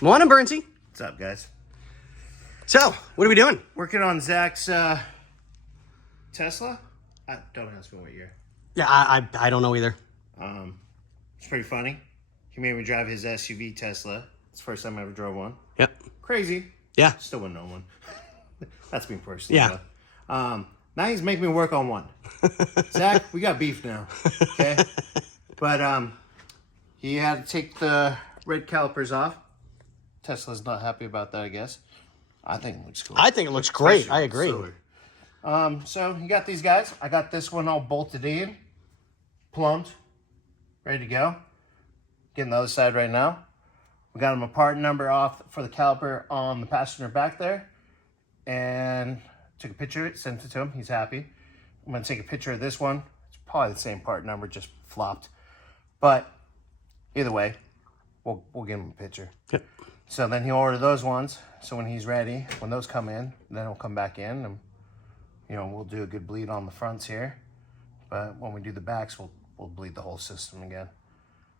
Morning, Bernsey. What's up, guys? So, what are we doing? Working on Zach's Tesla. Don't ask me what year. Yeah, I don't know either. It's pretty funny. He made me drive his SUV Tesla. It's the first time I ever drove one. Yep. Crazy. Yeah. Still wouldn't know one. That's me personally. Yeah. Though. Now he's making me work on one. Zach, we got beef now. Okay. But he had to take the red calipers off. Tesla's not happy about that, I guess. I think it looks cool. I think it looks great. I agree. So you got these guys. I got this one all bolted in, plumbed, ready to go. Getting the other side right now. We got him a part number off for the caliper on the passenger back there. And took a picture of it, sent it to him. He's happy. I'm going to take a picture of this one. It's probably the same part number, just flopped. But either way, we'll give him a picture. Yep. So then he'll order those ones. So when he's ready, when those come in, then he'll come back in and, you know, we'll do a good bleed on the fronts here. But when we do the backs, we'll bleed the whole system again.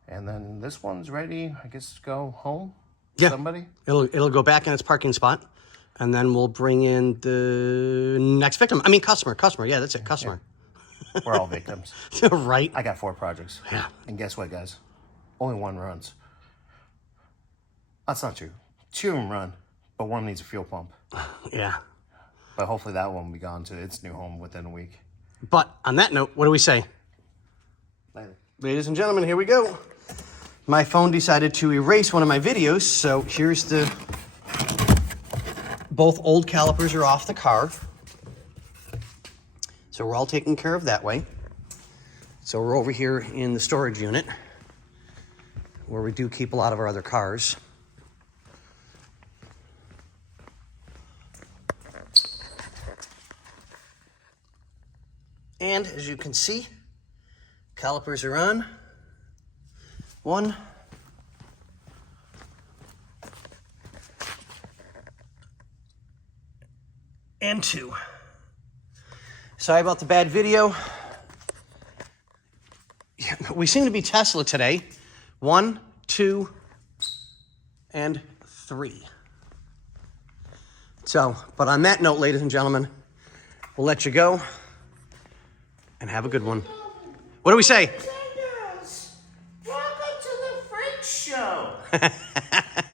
And then this one's ready, I guess, to go home. Yeah. Somebody. It'll go back in its parking spot, and then we'll bring in the next victim. I mean, customer. Yeah, that's it. Customer. Yeah. We're all victims. Right. I got 4 projects. Yeah. And guess what, guys? Only one runs. That's not true. 2 of them run, but one needs a fuel pump. Yeah. But hopefully that one will be gone to its new home within a week. But on that note, what do we say? Later. Ladies and gentlemen, here we go. My phone decided to erase one of my videos, so here's the... Both old calipers are off the car. So we're all taken care of that way. So we're over here in the storage unit, where we do keep a lot of our other cars. And as you can see, calipers are on. 1. And 2. Sorry about the bad video. We seem to be Tesla today. 1, 2, and 3. So, but on that note, ladies and gentlemen, we'll let you go and have a good one. What do we say? Welcome to the Freak Show.